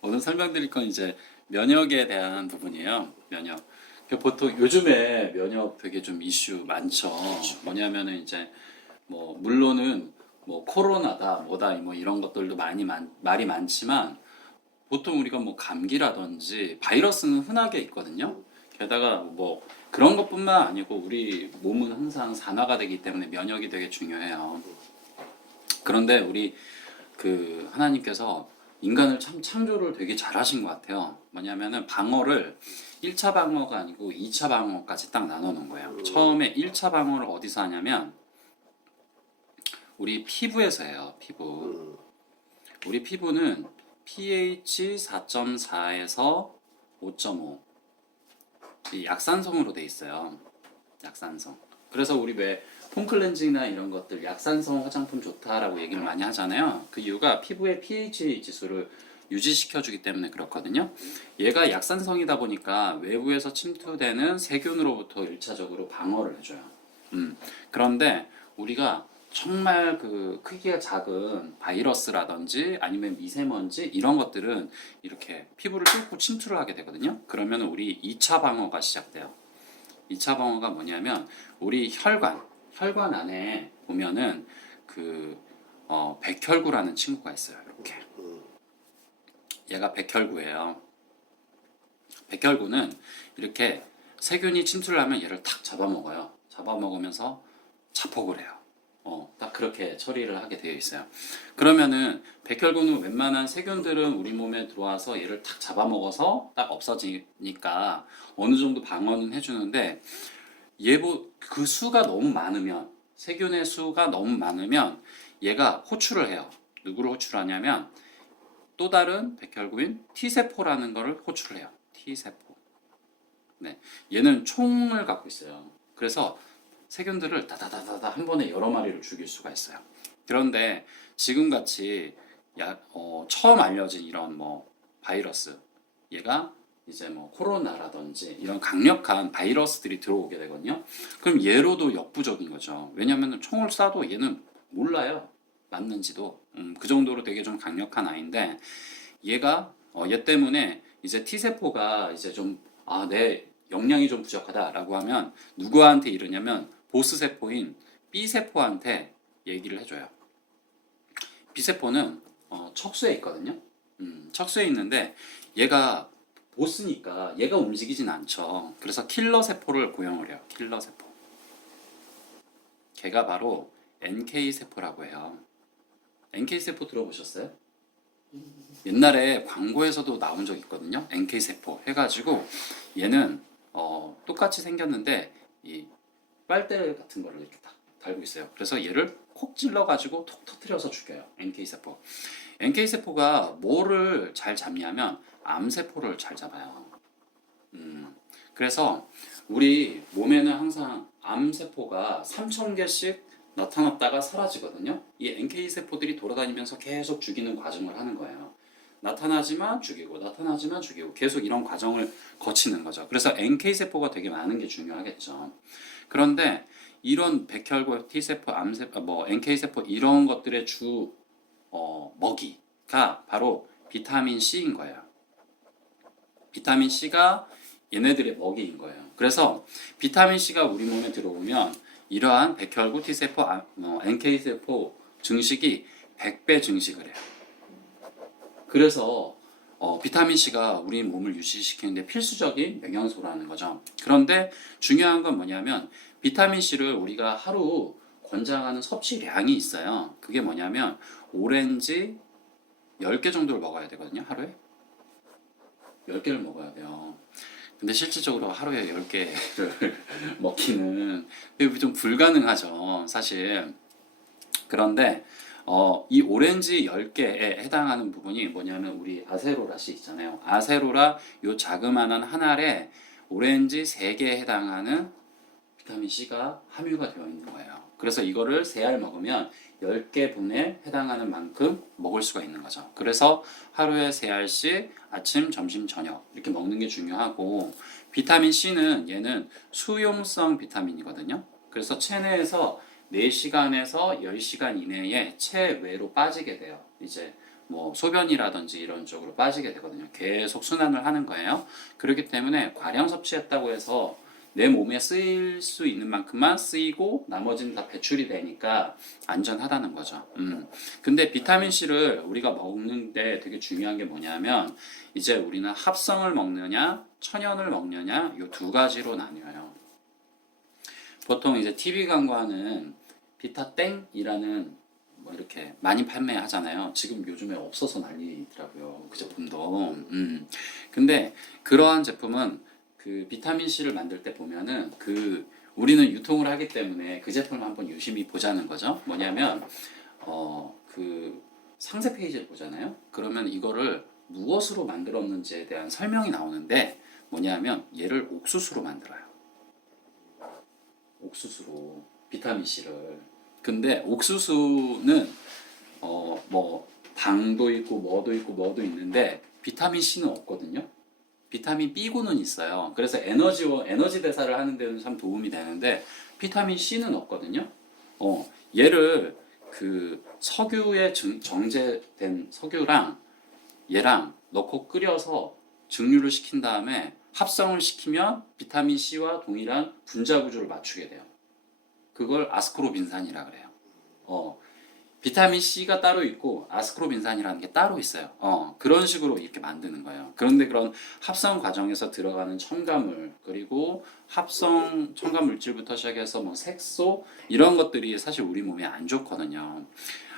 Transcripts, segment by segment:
오늘 설명드릴 건 이제 면역에 대한 부분이에요. 면역. 보통 요즘에 면역 되게 좀 이슈 많죠. 뭐냐면은 이제 뭐 물론은 뭐 코로나다 뭐다 뭐 이런 것들도 말이 많지만 보통 우리가 뭐 감기라든지 바이러스는 흔하게 있거든요. 게다가 뭐 그런 것뿐만 아니고 우리 몸은 항상 산화가 되기 때문에 면역이 되게 중요해요. 그런데 우리 그 하나님께서 인간을 참 창조를 되게 잘하신 것 같아요. 뭐냐면은 방어를 1차 방어가 아니고 2차 방어까지 딱 나눠 놓은 거예요. 처음에 1차 방어를 어디서 하냐면 우리 피부에서 해요. 피부. 우리 피부는 pH 4.4에서 5.5 이 약산성으로 돼 있어요. 약산성. 그래서 우리 왜 폼클렌징이나 이런 것들 약산성 화장품 좋다라고 얘기를 많이 하잖아요. 그 이유가 피부의 pH 지수를 유지시켜주기 때문에 그렇거든요. 얘가 약산성이다 보니까 외부에서 침투되는 세균으로부터 1차적으로 방어를 해줘요. 그런데 우리가 정말 그 크기가 작은 바이러스라든지 아니면 미세먼지 이런 것들은 이렇게 피부를 뚫고 침투를 하게 되거든요. 그러면 우리 2차 방어가 시작돼요. 2차 방어가 뭐냐면 우리 혈관 안에 보면은 그 백혈구라는 친구가 있어요. 이렇게 얘가 백혈구예요. 백혈구는 이렇게 세균이 침투를 하면 얘를 탁 잡아먹어요. 잡아먹으면서 자폭을 해요. 딱 그렇게 처리를 하게 되어 있어요. 그러면은 백혈구는 웬만한 세균들은 우리 몸에 들어와서 얘를 탁 잡아먹어서 딱 없어지니까 어느 정도 방어는 해주는데 그 수가 너무 많으면 세균의 수가 너무 많으면 얘가 호출을 해요. 누구를 호출하냐면 또 다른 백혈구인 T세포라는 거를 호출을 해요. T세포. 네. 얘는 총을 갖고 있어요. 그래서 세균들을 다다다다다 한 번에 여러 마리를 죽일 수가 있어요. 그런데 지금같이 처음 알려진 이런 뭐 바이러스, 얘가 이제 뭐 코로나라든지 이런 강력한 바이러스들이 들어오게 되거든요. 그럼 얘로도 역부족인 거죠. 왜냐하면 총을 쏴도 얘는 몰라요. 맞는지도. 그 정도로 되게 좀 강력한 아이인데 얘 때문에 이제 T세포가 이제 좀 내 역량이 좀 부족하다라고 하면 누구한테 이러냐면 보스세포인 B세포한테 얘기를 해줘요. B세포는 척수에 있거든요. 척수에 있는데 얘가 보스니까 얘가 움직이진 않죠. 그래서 킬러 세포를 고용을 해요. 킬러 세포. 걔가 바로 NK 세포라고 해요. NK 세포 들어보셨어요? 옛날에 광고에서도 나온 적 있거든요. NK 세포 해가지고 얘는 똑같이 생겼는데 이 빨대 같은 거를 이렇게 딱 달고 있어요. 그래서 얘를 콕 찔러가지고 톡 터트려서 죽여요. NK 세포. NK 세포가 뭐를 잘 잡냐면 암 세포를 잘 잡아요. 그래서 우리 몸에는 항상 암 세포가 3,000개씩 나타났다가 사라지거든요. 이 NK 세포들이 돌아다니면서 계속 죽이는 과정을 하는 거예요. 나타나지만 죽이고 나타나지만 죽이고 계속 이런 과정을 거치는 거죠. 그래서 NK 세포가 되게 많은 게 중요하겠죠. 그런데 이런 백혈구, T세포, 암세포, 뭐 NK 세포 이런 것들의 주 먹이가 바로 비타민 C인 거예요. 비타민 C가 얘네들의 먹이인 거예요. 그래서 비타민 C가 우리 몸에 들어오면 이러한 백혈구, T세포, NK세포 증식이 100배 증식을 해요. 그래서 비타민 C가 우리 몸을 유지시키는데 필수적인 영양소라는 거죠. 그런데 중요한 건 뭐냐면 비타민 C를 우리가 하루 권장하는 섭취량이 있어요. 그게 뭐냐면 오렌지 10개 정도를 먹어야 되거든요. 하루에 10개를 먹어야 돼요. 근데 실질적으로 하루에 10개를 먹기는 좀 불가능하죠, 사실. 그런데 이 오렌지 10개에 해당하는 부분이 뭐냐면 우리 아세로라씨 있잖아요. 아세로라 요 자그마한 한 알에 오렌지 3개에 해당하는 비타민 C가 함유가 되어 있는 거예요. 그래서 이거를 3알 먹으면 10개 분에 해당하는 만큼 먹을 수가 있는 거죠. 그래서 하루에 3알씩 아침, 점심, 저녁 이렇게 먹는 게 중요하고 비타민 C는 얘는 수용성 비타민이거든요. 그래서 체내에서 4시간에서 10시간 이내에 체외로 빠지게 돼요. 이제 뭐 소변이라든지 이런 쪽으로 빠지게 되거든요. 계속 순환을 하는 거예요. 그렇기 때문에 과량 섭취했다고 해서 내 몸에 쓰일 수 있는 만큼만 쓰이고 나머지는 다 배출이 되니까 안전하다는 거죠. 근데 비타민 C를 우리가 먹는데 되게 중요한 게 뭐냐면 이제 우리는 합성을 먹느냐 천연을 먹느냐 이 두 가지로 나뉘어요. 보통 이제 TV 광고하는 비타땡이라는 뭐 이렇게 많이 판매하잖아요. 지금 요즘에 없어서 난리더라고요. 그 제품도. 근데 그러한 제품은 그 비타민 C를 만들 때 보면은 그 우리는 유통을 하기 때문에 그 제품을 한번 유심히 보자는 거죠. 뭐냐면 그 상세 페이지를 보잖아요. 그러면 이거를 무엇으로 만들었는지에 대한 설명이 나오는데 뭐냐면 얘를 옥수수로 만들어요. 옥수수로 비타민 C를. 근데 옥수수는 뭐 당도 있고 뭐도 있는데 비타민 C는 없거든요. 비타민 B군은 있어요. 그래서 에너지 대사를 하는 데는 참 도움이 되는데 비타민 C는 없거든요. 얘를 그 석유에 정제된 석유랑 얘랑 넣고 끓여서 증류를 시킨 다음에 합성을 시키면 비타민 C와 동일한 분자 구조를 맞추게 돼요. 그걸 아스코르빈산이라 그래요. 비타민 C가 따로 있고 아스코르빈산이라는 게 따로 있어요. 그런 식으로 이렇게 만드는 거예요. 그런데 그런 합성 과정에서 들어가는 첨가물 그리고 합성 첨가 물질부터 시작해서 뭐 색소 이런 것들이 사실 우리 몸에 안 좋거든요.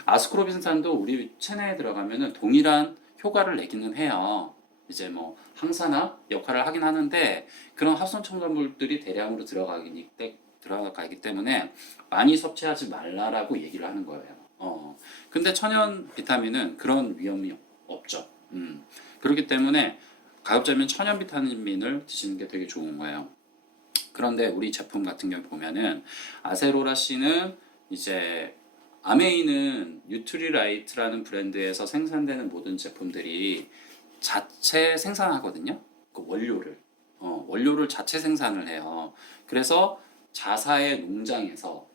아스코르빈산도 우리 체내에 들어가면은 동일한 효과를 내기는 해요. 이제 뭐 항산화 역할을 하긴 하는데 그런 합성 첨가물들이 대량으로 들어가기 때문에 많이 섭취하지 말라라고 얘기를 하는 거예요. 근데 천연 비타민은 그런 위험이 없죠. 그렇기 때문에 가급적이면 천연 비타민을 드시는 게 되게 좋은 거예요. 그런데 우리 제품 같은 경우 보면은 아세로라씨는 이제 아메이는 뉴트리라이트라는 브랜드에서 생산되는 모든 제품들이 자체 생산하거든요. 그 원료를 자체 생산을 해요. 그래서 자사의 농장에서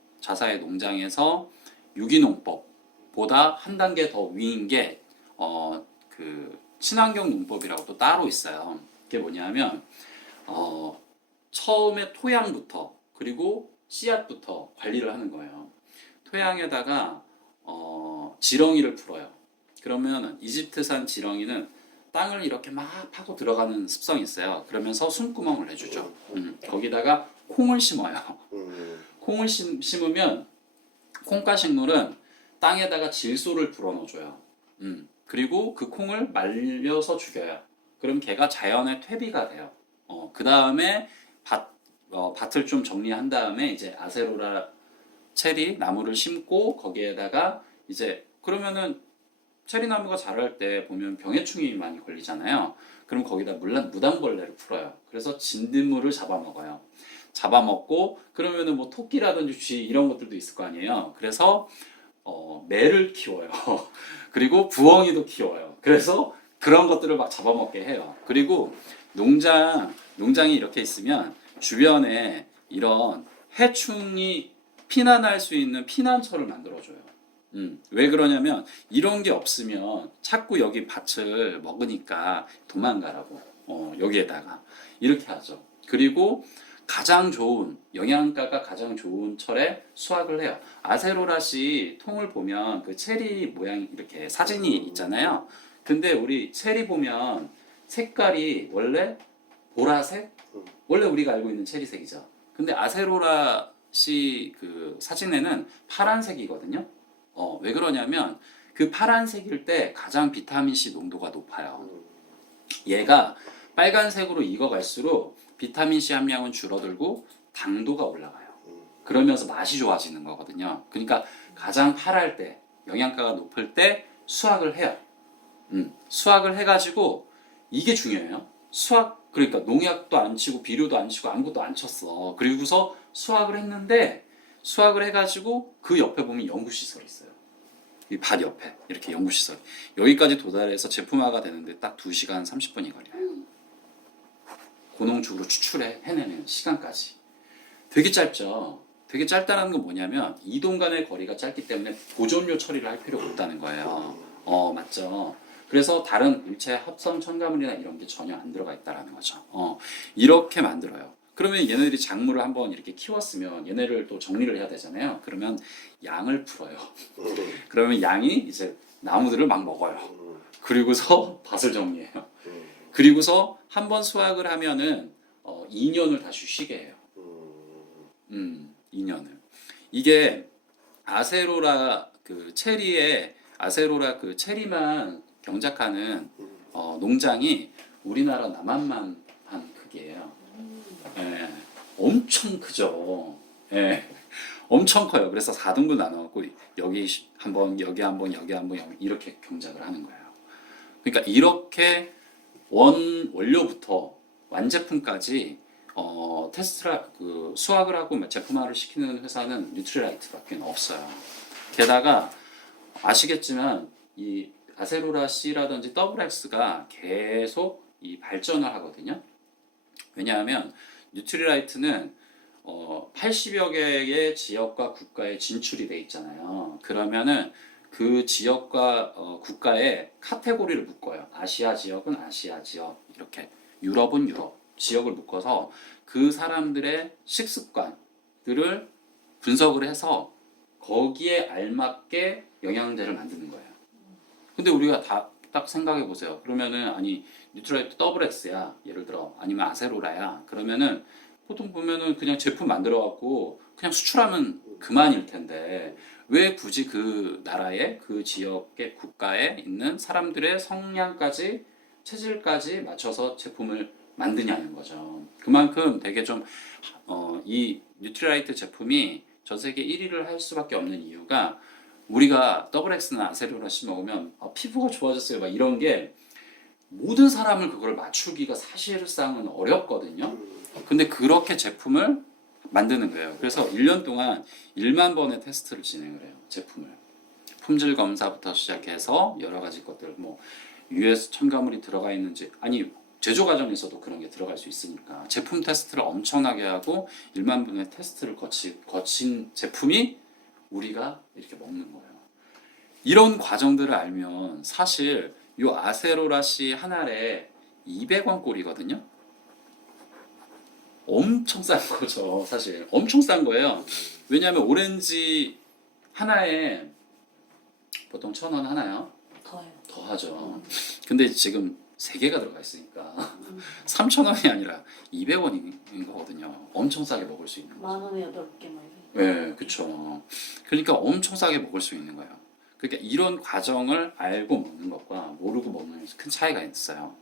유기농법보다 한 단계 더 위인 게 그 친환경 농법이라고 또 따로 있어요. 그게 뭐냐면 처음에 토양부터 그리고 씨앗부터 관리를 하는 거예요. 토양에다가 지렁이를 풀어요. 그러면 이집트산 지렁이는 땅을 이렇게 막 파고 들어가는 습성이 있어요. 그러면서 숨구멍을 해주죠. 거기다가 콩을 심어요. 콩을 심으면 콩가식물은 땅에다가 질소를 불어넣어줘요. 그리고 그 콩을 말려서 죽여요. 그럼 걔가 자연의 퇴비가 돼요. 그 다음에 밭을 좀 정리한 다음에 이제 아세로라 체리 나무를 심고 거기에다가 이제 그러면은 체리 나무가 자랄 때 보면 병해충이 많이 걸리잖아요. 그럼 거기다 무당벌레를 풀어요. 그래서 진딧물을 잡아먹어요. 잡아먹고 그러면은 뭐 토끼라든지 쥐 이런 것들도 있을 거 아니에요. 그래서 매를 키워요. 그리고 부엉이도 키워요. 그래서 그런 것들을 막 잡아먹게 해요. 그리고 농장이 이렇게 있으면 주변에 이런 해충이 피난할 수 있는 피난처를 만들어줘요. 왜 그러냐면 이런 게 없으면 자꾸 여기 밭을 먹으니까 도망가라고 여기에다가 이렇게 하죠. 그리고 가장 좋은 영양가가 가장 좋은 철에 수확을 해요. 아세로라씨 통을 보면 그 체리 모양 이렇게 사진이 있잖아요. 근데 우리 체리 보면 색깔이 원래 보라색? 원래 우리가 알고 있는 체리색이죠. 근데 아세로라씨 그 사진에는 파란색이거든요. 왜 그러냐면 그 파란색일 때 가장 비타민C 농도가 높아요. 얘가 빨간색으로 익어갈수록 비타민C 함량은 줄어들고 당도가 올라가요. 그러면서 맛이 좋아지는 거거든요. 그러니까 가장 파랄 때, 영양가가 높을 때 수확을 해요. 수확을 해가지고 이게 중요해요. 그러니까 농약도 안 치고 비료도 안 치고 아무것도 안 쳤어. 그리고서 수확을 했는데 수확을 해가지고 그 옆에 보면 연구시설이 있어요. 이 밭 옆에 이렇게 연구시설. 여기까지 도달해서 제품화가 되는데 딱 2시간 30분이 걸려요. 고농축으로 해내는 시간까지. 되게 짧죠. 되게 짧다는 건 뭐냐면 이동 간의 거리가 짧기 때문에 보존료 처리를 할 필요가 없다는 거예요. 맞죠. 그래서 다른 일체 합성 첨가물이나 이런 게 전혀 안 들어가 있다라는 거죠. 이렇게 만들어요. 그러면 얘네들이 작물을 한번 이렇게 키웠으면 얘네를 또 정리를 해야 되잖아요. 그러면 양을 풀어요. 그러면 양이 이제 나무들을 막 먹어요. 그리고서 밭을 정리해요. 그리고서 한번 수확을 하면은 2년을 다시 쉬게 해요. 2년을. 이게 아세로라 그 체리에 아세로라 그 체리만 경작하는 농장이 우리나라 남한만 한 크기예요. 예, 엄청 크죠. 예, 엄청 커요. 그래서 4등분 나눠갖고 여기 한번, 여기 한번, 여기 한번, 여기 이렇게 경작을 하는 거예요. 그러니까 이렇게 원료부터 완제품까지 테스트라 그 수확을 하고 제품화를 시키는 회사는 뉴트리라이트밖에 없어요. 게다가 아시겠지만 이 아세로라 C라든지 WX가 계속 이 발전을 하거든요. 왜냐하면 뉴트리라이트는 80여 개의 지역과 국가에 진출이 돼 있잖아요. 그러면은 그 지역과 국가에 카테고리를 묶어요. 아시아 지역은 아시아 지역, 이렇게 유럽은 유럽 지역을 묶어서 그 사람들의 식습관들을 분석을 해서 거기에 알맞게 영양제를 만드는 거예요. 근데 우리가 다 딱 생각해 보세요. 그러면은 아니 뉴트라이트 WX야 예를 들어 아니면 아세로라야 그러면은 보통 보면은 그냥 제품 만들어 갖고 그냥 수출하면 그만일 텐데 왜 굳이 그 나라의 그 지역의 국가에 있는 사람들의 성향까지 체질까지 맞춰서 제품을 만드냐는 거죠. 그만큼 되게 좀 이 뉴트리라이트 제품이 전 세계 1위를 할 수밖에 없는 이유가 우리가 WX나 아세로라 C 먹으면 피부가 좋아졌어요 막 이런 게 모든 사람을 그걸 맞추기가 사실상은 어렵거든요. 근데 그렇게 제품을 만드는 거예요. 그래서 1년 동안 1만 번의 테스트를 진행을 해요. 제품을. 품질 검사부터 시작해서 여러 가지 것들 뭐 US 첨가물이 들어가 있는지 아니 제조 과정에서도 그런 게 들어갈 수 있으니까 제품 테스트를 엄청나게 하고 1만 번의 테스트를 거친 제품이 우리가 이렇게 먹는 거예요. 이런 과정들을 알면 사실 요 아세로라 씨 한 알에 200원 꼴이거든요. 엄청 싼 거죠, 사실. 엄청 싼 거예요. 왜냐하면 오렌지 하나에 보통 1,000원 하나요? 더요. 더 하죠. 근데 지금 3개가 들어가 있으니까 3,000원이 아니라 200원인 거거든요. 엄청 싸게 먹을 수 있는 거죠. 만 원에 8개 막 네, 그쵸. 그러니까 엄청 싸게 먹을 수 있는 거예요. 그러니까 이런 과정을 알고 먹는 것과 모르고 먹는 것에 큰 차이가 있어요.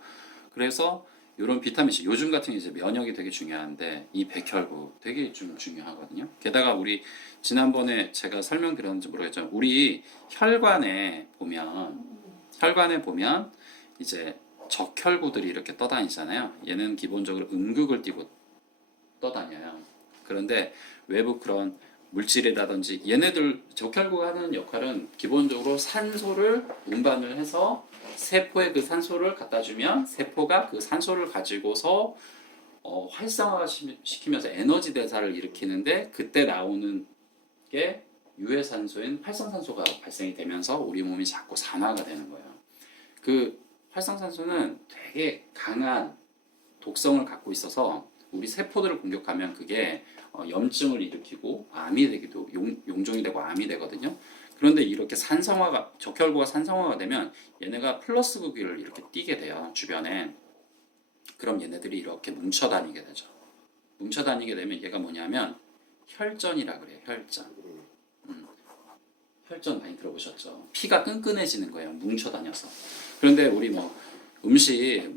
그래서 이런 비타민 C, 요즘 같은 이제 면역이 되게 중요한데 이 백혈구 되게 좀 중요하거든요. 게다가 우리 지난번에 제가 설명드렸는지 모르겠지만 우리 혈관에 보면 이제 적혈구들이 이렇게 떠다니잖아요. 얘는 기본적으로 음극을 띠고 떠다녀요. 그런데 외부 그런 물질이라든지 얘네들 적혈구가 하는 역할은 기본적으로 산소를 운반을 해서 세포에 그 산소를 갖다 주면 세포가 그 산소를 가지고서 활성화 시키면서 에너지 대사를 일으키는데 그때 나오는 게 유해산소인 활성산소가 발생이 되면서 우리 몸이 자꾸 산화가 되는 거예요. 그 활성산소는 되게 강한 독성을 갖고 있어서 우리 세포들을 공격하면 그게 염증을 일으키고 암이 되기도 용종이 되고 암이 되거든요. 그런데 이렇게 적혈구가 산성화가 되면 얘네가 플러스 극을 이렇게 띄게 돼요, 주변에. 그럼 얘네들이 이렇게 뭉쳐 다니게 되죠. 뭉쳐 다니게 되면 얘가 뭐냐면 혈전이라 그래요. 혈전. 혈전 많이 들어보셨죠? 피가 끈끈해지는 거예요. 뭉쳐 다녀서. 그런데 우리 뭐 음식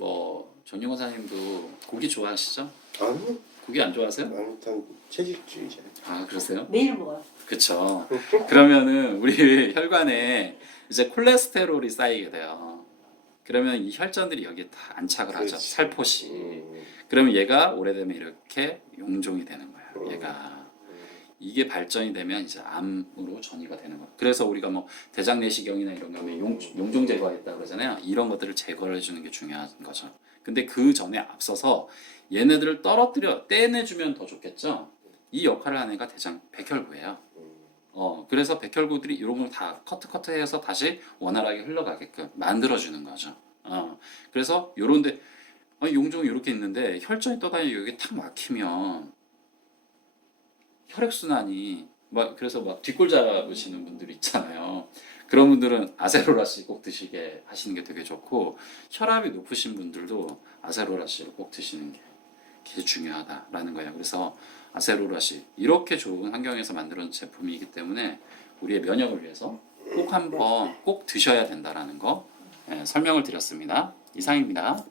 전용호 사님도 고기 좋아하시죠? 아니요. 고기 안 좋아하세요? 나는 일단 채식주의자예요. 아, 그러세요? 매일 먹어요. 그쵸. 그러면은 우리 혈관에 이제 콜레스테롤이 쌓이게 돼요. 그러면 이 혈전들이 여기에 다 안착을 하죠. 그렇지. 살포시. 그러면 얘가 오래되면 이렇게 용종이 되는 거예요. 얘가. 이게 발전이 되면 이제 암으로 전이가 되는 거예요. 그래서 우리가 뭐 대장 내시경이나 이런 거 하면 용종 제거하겠다 그러잖아요. 이런 것들을 제거를 해주는 게 중요한 거죠. 근데 그 전에 앞서서 얘네들을 떼내주면 더 좋겠죠. 이 역할을 하는 애가 대장 백혈구예요. 그래서 백혈구들이 이런 걸 다 커트해서 다시 원활하게 흘러가게끔 만들어주는 거죠. 그래서 요런데 용종이 이렇게 있는데 혈전이 떠다니고 여기 탁 막히면 혈액순환이 그래서 막 뒷골 잡으시는 분들 있잖아요. 그런 분들은 아세로라씨 꼭 드시게 하시는 게 되게 좋고, 혈압이 높으신 분들도 아세로라씨를 꼭 드시는 게 중요하다라는 거예요. 그래서 아세로라씨 이렇게 좋은 환경에서 만든 제품이기 때문에 우리의 면역을 위해서 꼭 한번 꼭 드셔야 된다라는 거 설명을 드렸습니다. 이상입니다.